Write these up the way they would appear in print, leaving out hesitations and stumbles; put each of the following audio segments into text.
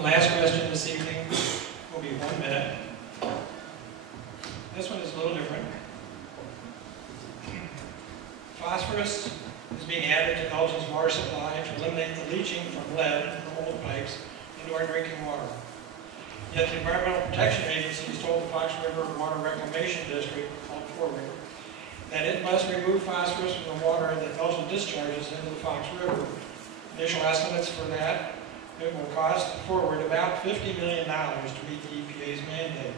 The last question this evening will be 1 minute. This one is a little different. Phosphorus is being added to Elgin's water supply to eliminate the leaching from lead from old pipes into our drinking water. Yet the Environmental Protection Agency has told the Fox River Water Reclamation District, called Forward, that it must remove phosphorus from the water that Elgin discharges into the Fox River. Initial estimates for that, it will cost Forward about $50 million to meet the EPA's mandate.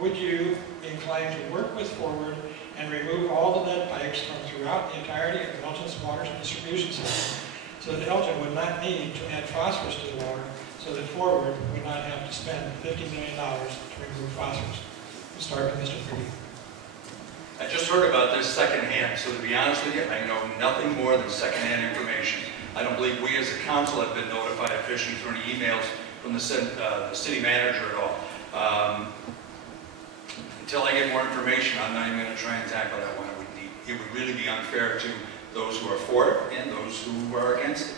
Would you be inclined to work with Forward and remove all the lead pipes from throughout the entirety of Elgin's water distribution system so that Elgin would not need to add phosphorus to the water, so that Forward would not have to spend $50 million to remove phosphorus? We'll start with Mr. Freedy. I just heard about this secondhand, so to be honest with you, I know nothing more than secondhand information. I don't believe we as a council have been notified officially through any emails from the city manager at all. Until I get more information, I'm not even going to try and tackle that one. It would really be unfair to those who are for it and those who are against it.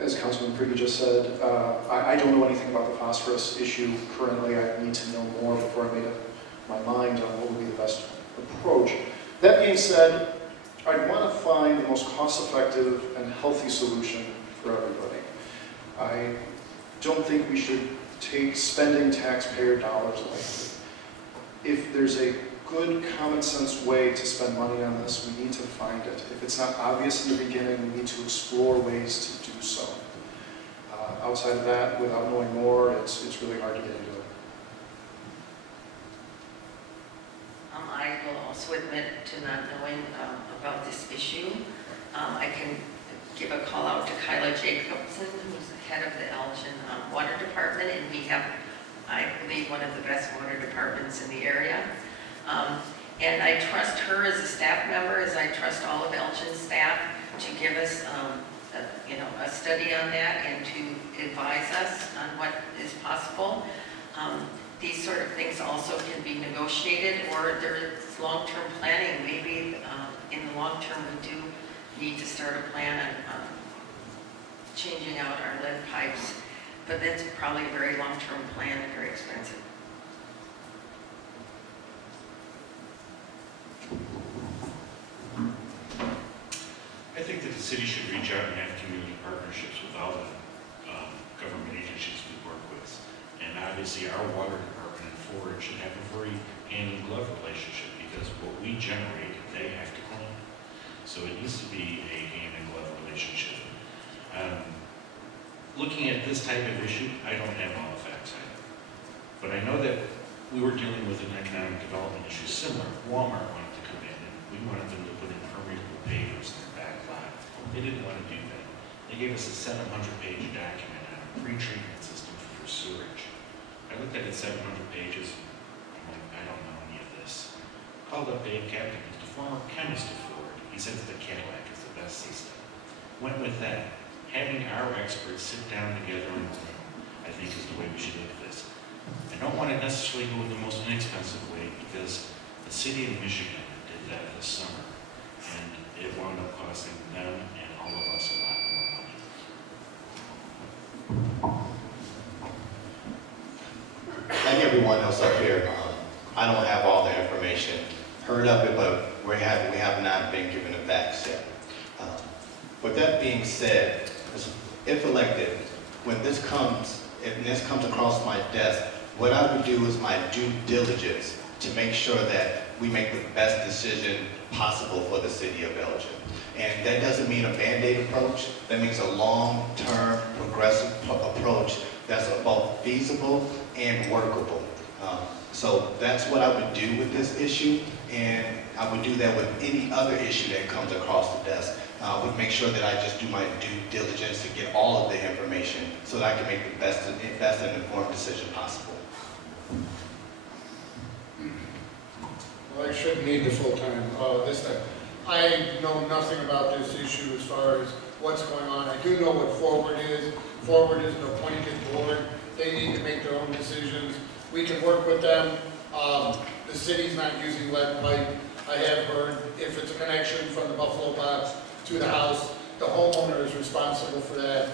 As Councilman Freedy just said, I don't know anything about the phosphorus issue currently. I need to know more before I make up my mind on what would be the best approach. That being said, I'd want to find the most cost-effective and healthy solution for everybody. I don't think we should take spending taxpayer dollars lightly. If there's a good common sense way to spend money on this, we need to find it. If it's not obvious in the beginning, we need to explore ways to do so. Outside of that, without knowing more, it's really hard to get into it. I will also admit to not knowing about this issue. I can give a call out to Kyla Jacobson, who's the head of the Elgin Water Department, and we have, I believe, one of the best water departments in the area. And I trust her as a staff member, as I trust all of Elgin's staff, to give us a study on that and to advise us on what is possible. These sort of things also can be negotiated, or there's long-term planning. Maybe in the long term we do need to start a plan on changing out our lead pipes, but that's probably a very long-term plan and very expensive. I think that the city should reach out and have community partnerships with all the government agencies we work with. And obviously our water department and Forward should have a very hand-in-glove relationship, because what we generate, they have to clean. So it needs to be a hand-in-glove relationship. Looking at this type of issue, I don't have all the facts either. But I know that we were dealing with an economic development issue similar. Walmart wanted to come in, and we wanted them to put in permeable pavers in their back lot. They didn't want to do that. They gave us a 700-page document on a pre-treatment system for sewerage. I looked at it 700 pages. I'm like, I don't know any of this. Called up Dave Captain, who's the former chemist of Forward. He says the Cadillac is the best system. Went with that. Having our experts sit down together in a room, I think, is the way we should look at this. I don't want to necessarily go with the most inexpensive way, because the city of Michigan did that this summer, and it wound up costing them and all of us a lot more money. Like everyone else up here, I don't have all the information. Heard of it, but we have not been given the facts yet. With that being said, if elected, when this comes across my desk, what I would do is my due diligence to make sure that we make the best decision possible for the city of Elgin. And that doesn't mean a band-aid approach. That means a long-term, progressive approach that's both feasible and workable. So that's what I would do with this issue, and I would do that with any other issue that comes across the desk. I would make sure that I just do my due diligence to get all of the information so that I can make the best and informed decision possible. Well, I shouldn't need the full time this time. I know nothing about this issue as far as what's going on. I do know what Forward is. Forward is an appointed board. They need to make their own decisions. We can work with them. The city's not using lead pipe. I have heard if it's a connection from the Buffalo box to the house, the homeowner is responsible for that.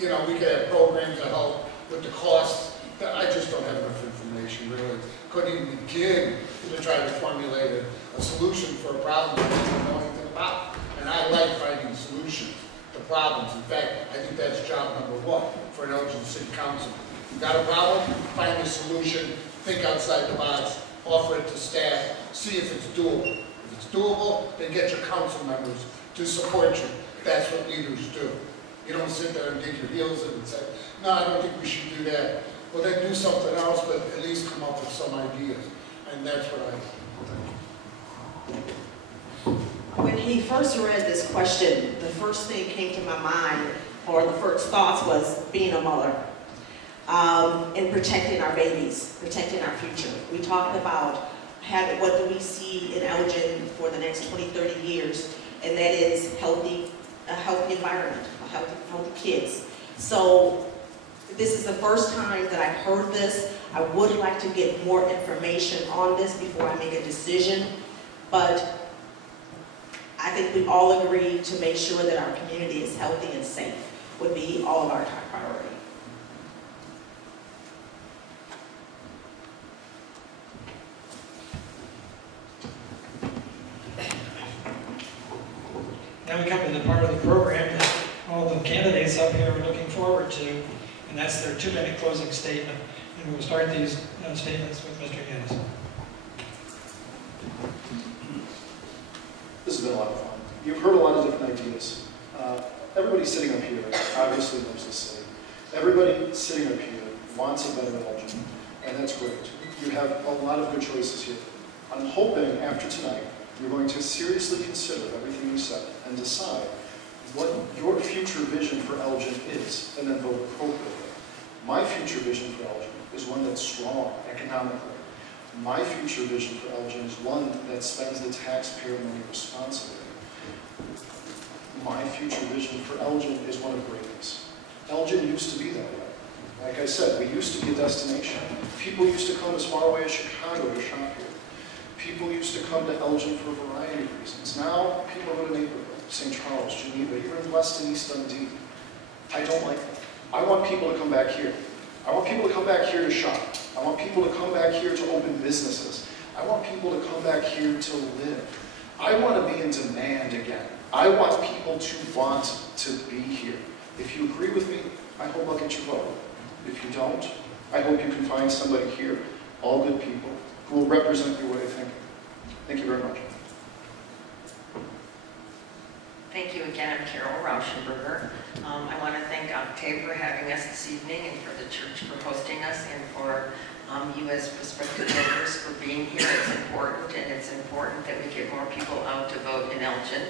You know, we could have programs that help with the costs. I just don't have enough information, really. Couldn't even begin to try to formulate a solution for a problem that I don't know anything about. And I like finding solutions to problems. In fact, I think that's job number one for an Elgin City Council. You've got a problem, find a solution, think outside the box, offer it to staff, see if it's doable. If it's doable, then get your council members to support you. That's what leaders do. You don't sit there and dig your heels in and say, no, I don't think we should do that. Well, then do something else, but at least come up with some ideas. And that's what I think. When he first read this question, the first thing came to my mind, or the first thoughts, was being a mother. And protecting our babies, protecting our future. We talked about what do we see in Elgin for the next 20, 30 years, and that is a healthy environment, healthy kids. So this is the first time that I've heard this. I would like to get more information on this before I make a decision, but I think we all agree to make sure that our community is healthy and safe would be all of our top priority. Now we come to the part of the program that all the candidates up here are looking forward to, and that's their 2-minute closing statement. And we'll start these statements with Mr. Gaines. This has been a lot of fun. You've heard a lot of different ideas. Everybody sitting up here obviously loves the city. Everybody sitting up here wants a better Elgin, and that's great. You have a lot of good choices here. I'm hoping after tonight you're going to seriously consider everything you said and decide what your future vision for Elgin is, and then vote appropriately. My future vision for Elgin is one that's strong economically. My future vision for Elgin is one that spends the taxpayer money responsibly. My future vision for Elgin is one of greatness. Elgin used to be that way. Like I said, we used to be a destination. People used to come as far away as Chicago to shop here. People used to come to Elgin for a variety of reasons. Now, people go to neighborhood, St. Charles, Geneva, even West and East Dundee. I don't like that. I want people to come back here. I want people to come back here to shop. I want people to come back here to open businesses. I want people to come back here to live. I want to be in demand again. I want people to want to be here. If you agree with me, I hope I'll get your vote. If you don't, I hope you can find somebody here, all good people, who will represent your way of thinking. Thank you very much. Thank you again. I'm Carol Rauschenberger. I want to thank Octave for having us this evening, and for the church for hosting us, and for you as prospective voters for being here. It's important, and it's important that we get more people out to vote in Elgin.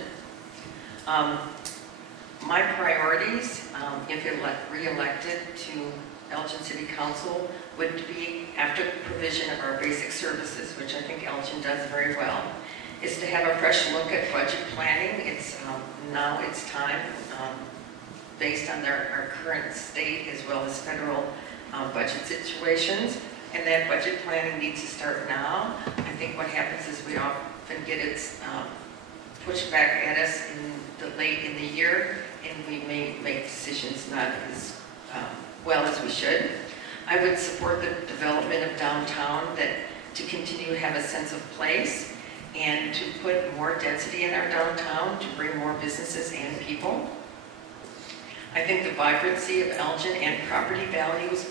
My priorities, if re-elected to Elgin City Council, would be, after provision of our basic services, which I think Elgin does very well, is to have a fresh look at budget planning. Now it's time, based on our current state as well as federal budget situations, and that budget planning needs to start now. I think what happens is we often get it pushed back at us late in the year, and we may make decisions not as well as we should. I would support the development of downtown, to continue to have a sense of place, and to put more density in our downtown, to bring more businesses and people. I think the vibrancy of Elgin and property values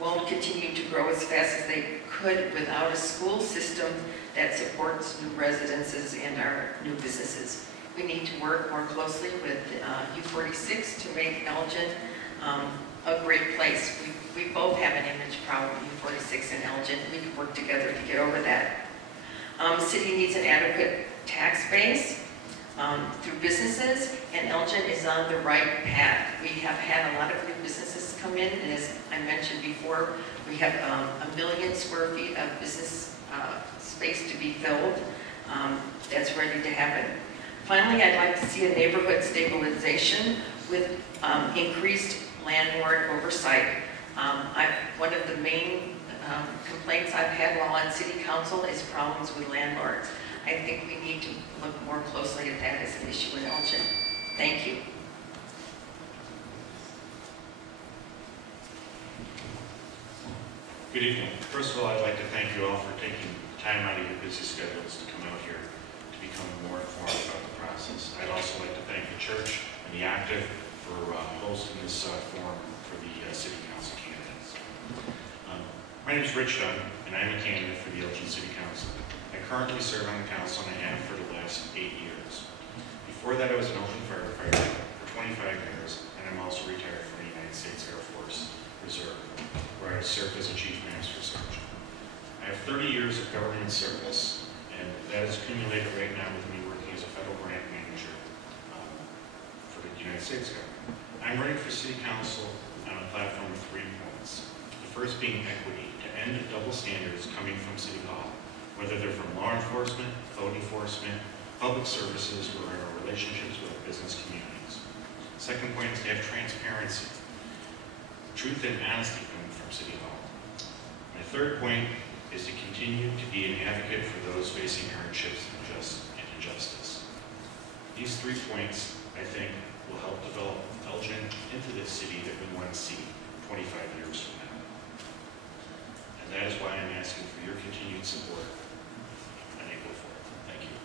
won't continue to grow as fast as they could without a school system that supports new residences and our new businesses. We need to work more closely with U46 to make Elgin a great place. We both have an image problem, U46 and Elgin. We can work together to get over that. The city needs an adequate tax base through businesses, and Elgin is on the right path. We have had a lot of new businesses come in, and as I mentioned before, we have 1 million square feet of business space to be filled. That's ready to happen. Finally, I'd like to see a neighborhood stabilization with increased landlord oversight. One of the main complaints I've had while on city council is problems with landlords. I think we need to look more closely at that as an issue in Elgin. Thank you. Good evening. First of all, I'd like to thank you all for taking time out of your busy schedules to come out here to become more informed about the process. I'd also like to thank the church and the Octave for hosting this forum for the city council candidates. My name is Rich Dunn, and I'm a candidate for the Elgin City Council. I currently serve on the council and I have for the last 8 years. Before that, I was an Elgin firefighter for 25 years, and I'm also retired from the United States Air Force Reserve, where I served as a chief master sergeant. I have 30 years of government service, and that is accumulated right now with me working as a federal grant manager for the United States government. I'm running for city council on a platform of 3 points. The first being equity, to end double standards coming from City Hall, whether they're from law enforcement, code enforcement, public services, or in our relationships with business communities. Second point is to have transparency, truth and honesty coming from City Hall. My third point is to continue to be an advocate for those facing hardships and injustice. These 3 points, I think, will help develop Elgin into the city that we want to see 25 years from now. And that is why I'm asking for your continued support on April 4th. Thank you.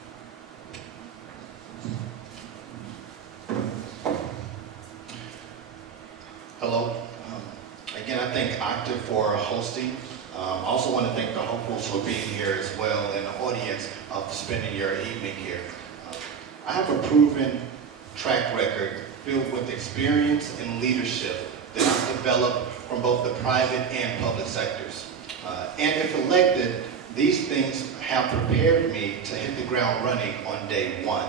Hello. Again, I thank Octave for hosting. I also want to thank the hopefuls for being here as well, and the audience for spending your evening here. I have a proven track record filled with experience and leadership that I've developed from both the private and public sectors. And if elected, these things have prepared me to hit the ground running on day one.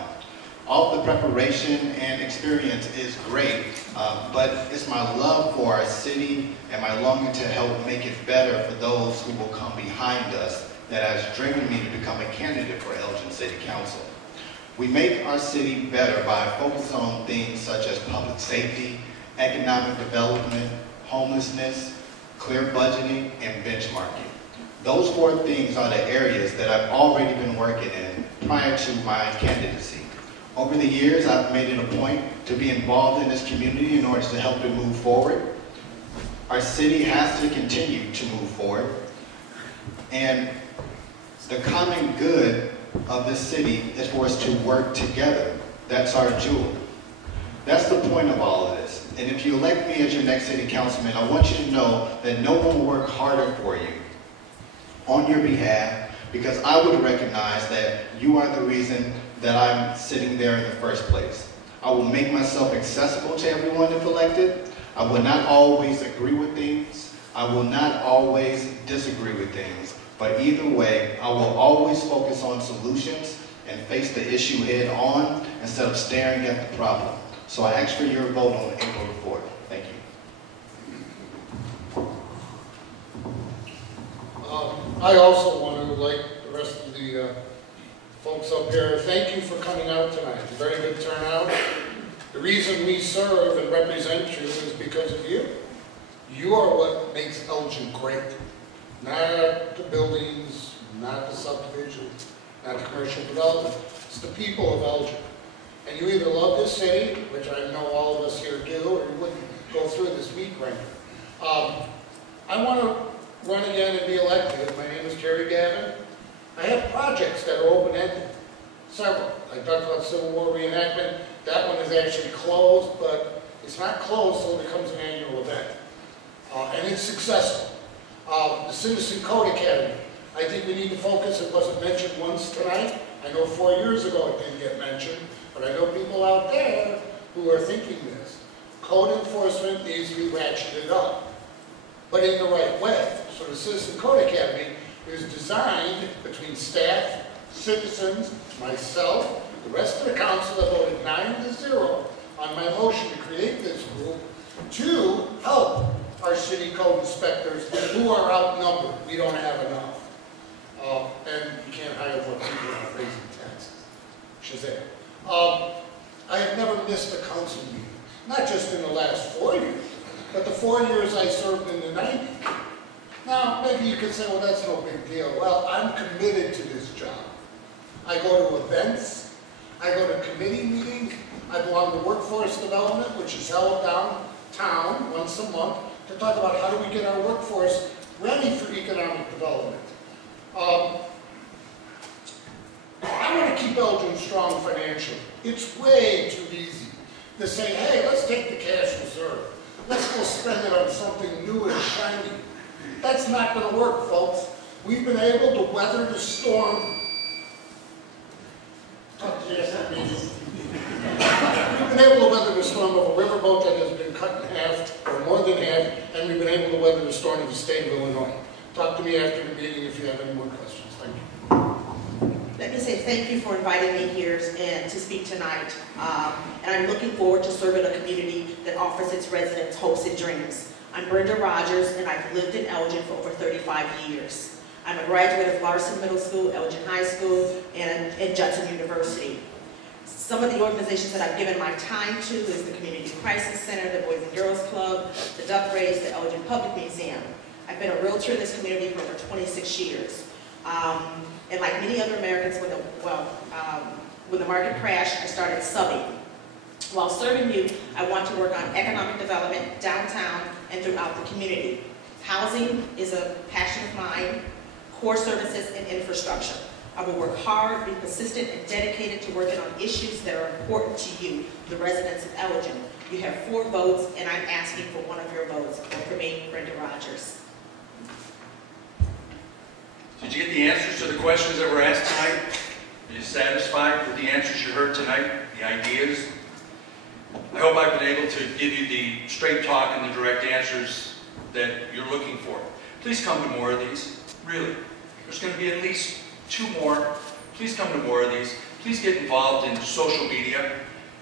All the preparation and experience is great, but it's my love for our city and my longing to help make it better for those who will come behind us that has driven me to become a candidate for Elgin City Council. We make our city better by focusing on things such as public safety, economic development, homelessness, clear budgeting, and benchmarking. Those 4 things are the areas that I've already been working in prior to my candidacy. Over the years, I've made it a point to be involved in this community in order to help it move forward. Our city has to continue to move forward. And the common good of this city is for us to work together. That's our jewel. That's the point of all of this. And if you elect me as your next city councilman, I want you to know that no one will work harder for you on your behalf, because I would recognize that you are the reason that I'm sitting there in the first place. I will make myself accessible to everyone if elected. I will not always agree with things. I will not always disagree with things. But either way, I will always focus on solutions and face the issue head on instead of staring at the problem. So I ask for your vote on April 4th. Thank you. I also want to, like the rest of the folks up here, thank you for coming out tonight. A very good turnout. The reason we serve and represent you is because of you. You are what makes Elgin great. Not the buildings, not the subdivisions, not the commercial development. It's the people of Elgin. And you either love this city, which I know all of us here do, or you wouldn't go through this week right now. I want to run again and be elected. My name is Terry Gavin. I have projects that are open-ended, several. I talked about Civil War reenactment. That one is actually closed, but it's not closed until it becomes an annual event. And it's successful. The Citizen Code Academy. I think we need to focus. It wasn't mentioned once tonight. I know 4 years ago it didn't get mentioned, but I know people out there who are thinking this. Code enforcement needs to be ratcheted up, but in the right way. So the Citizen Code Academy is designed between staff, citizens, myself, the rest of the council that voted 9-0 on my motion to create this group to help our city code inspectors who are outnumbered. We don't have enough. And you can't hire more people without raising taxes. Shazam. I have never missed a council meeting, not just in the last 4 years, but the 4 years I served in the 90s. Now, maybe you could say, well, that's no big deal. Well, I'm committed to this job. I go to events, I go to committee meetings, I belong to workforce development, which is held downtown once a month, to talk about how do we get our workforce ready for economic development. I want to keep Elgin strong financially. It's way too easy to say, hey, let's take the cash reserve. Let's go spend it on something new and shiny. That's not going to work, folks. We've been able to weather the storm. We've been able to weather the storm of a riverboat that has been cut in half, or more than half, and we've been able to weather the storm of the state of Illinois. Talk to me after the meeting if you have any more questions. Thank you. Let me say thank you for inviting me here and to speak tonight. And I'm looking forward to serving a community that offers its residents hopes and dreams. I'm Brenda Rogers, and I've lived in Elgin for over 35 years. I'm a graduate of Larson Middle School, Elgin High School, and Judson University. Some of the organizations that I've given my time to is the Community Crisis Center, the Boys and Girls Club, the Duck Race, the Elgin Public Museum. I've been a realtor in this community for over 26 years. And like many other Americans, when the market crashed, I started subbing. While serving you, I want to work on economic development downtown and throughout the community. Housing is a passion of mine, core services and infrastructure. I will work hard, be consistent, and dedicated to working on issues that are important to you, the residents of Elgin. You have 4 votes, and I'm asking for one of your votes. Vote for me, Brenda Rogers. Did you get the answers to the questions that were asked tonight? Are you satisfied with the answers you heard tonight, the ideas? I hope I've been able to give you the straight talk and the direct answers that you're looking for. Please come to more of these, really. There's going to be at least 2 more. Please come to more of these. Please get involved in social media.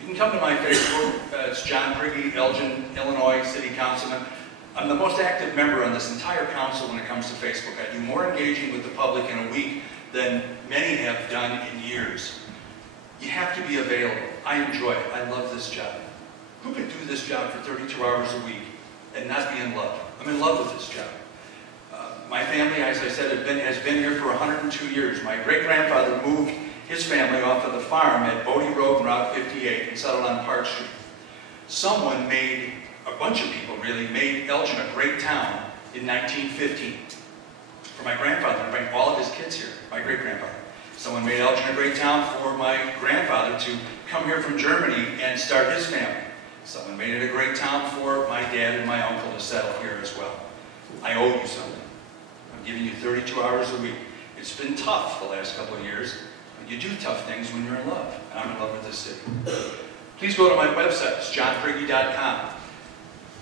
You can come to my Facebook. It's John Prigge, Elgin, Illinois City Councilman. I'm the most active member on this entire council when it comes to Facebook. I do more engaging with the public in a week than many have done in years. You have to be available. I enjoy it. I love this job. Who could do this job for 32 hours a week and not be in love? I'm in love with this job. My family, as I said, has been here for 102 years. My great-grandfather moved his family off of the farm at Bodie Road and Route 58 and settled on Park Street. Someone made, a bunch of people really, made Elgin a great town in 1915. For my grandfather to bring all of his kids here, my great-grandfather. Someone made Elgin a great town for my grandfather to come here from Germany and start his family. Someone made it a great town for my dad and my uncle to settle here as well. I owe you something. I'm giving you 32 hours a week. It's been tough the last couple of years, but you do tough things when you're in love. And I'm in love with this city. Please go to my website, it's johnprigge.com.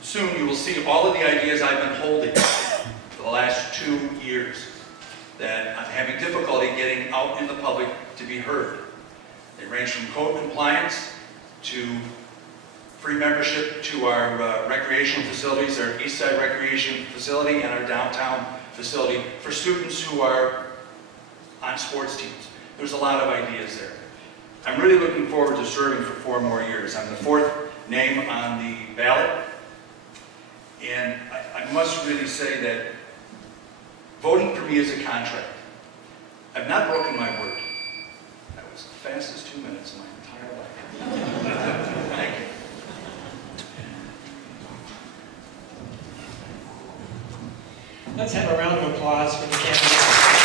Soon you will see all of the ideas I've been holding for the last 2 years that I'm having difficulty getting out in the public to be heard. They range from code compliance to free membership to our recreational facilities, our East Side Recreation Facility and our downtown facility for students who are on sports teams. There's a lot of ideas there. I'm really looking forward to serving for 4 more years. I'm the 4th name on the ballot, and I must really say that voting for me is a contract. I've not broken my word. That was the fastest 2 minutes of my entire life. Thank you. Let's have a round of applause for the candidates.